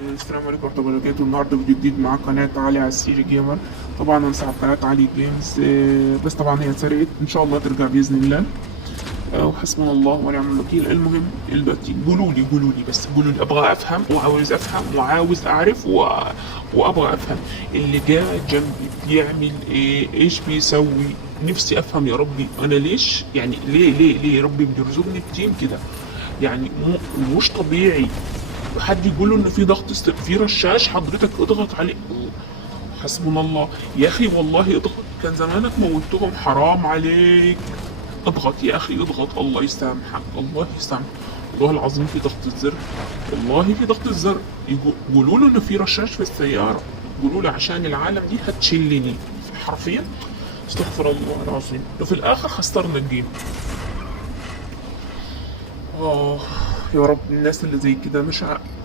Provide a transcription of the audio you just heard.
السلام عليكم ورحمة الله وبركاته. النهارده فيديو جديد مع قناة علي على السيري جيمر. طبعا انا صاحب قناة علي جيمز، بس طبعا هي اتسرقت، ان شاء الله ترجع بإذن الله. وحسبنا الله ونعم الوكيل. المهم دلوقتي قولوا لي ابغى افهم وعاوز افهم وعاوز اعرف وابغى افهم اللي جاء جنبي بيعمل ايه، ايش بيسوي. نفسي افهم يا ربي، انا ليش يعني ليه ربي بيرزقني بتيم كده؟ يعني مش طبيعي. حد يقول له ان في ضغط في رشاش حضرتك اضغط عليه. حسبنا الله يا اخي، والله اضغط، كان زمانك موتهم، حرام عليك. اضغط يا اخي اضغط، الله يسامحك الله يسامحك. والله العظيم في ضغط الزر، والله في ضغط الزر. يقولوا له انه في رشاش في السياره، يقولوا له عشان العالم دي هتشلني حرفيا. استغفر الله العظيم، وفي الاخر خسرنا الجيم. اه يا رب، الناس اللي زي كده مش